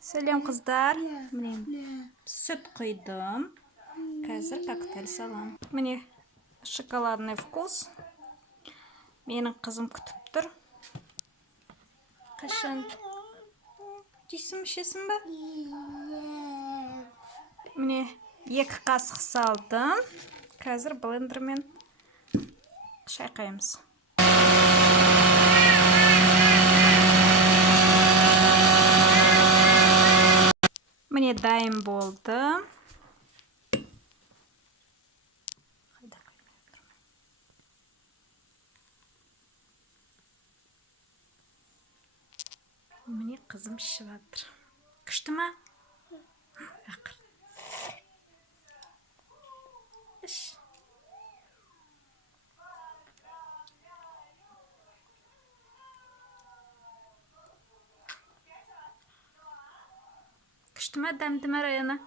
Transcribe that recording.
Selam kızlar. Mine süt koydum. Қазір коктейль салам. Mine шоколадный вкус. Менің қызым күтіп тұр. Қашан жейсің, ішесің бе? Mine 2 қасық салдым. Қазір блендермен шайқаймыз. Mine дайын болды. Mine қызым ішіп жатыр. Күшті ме? Ақыр. Іш. Күшті ме? Дәмді ме Раяна?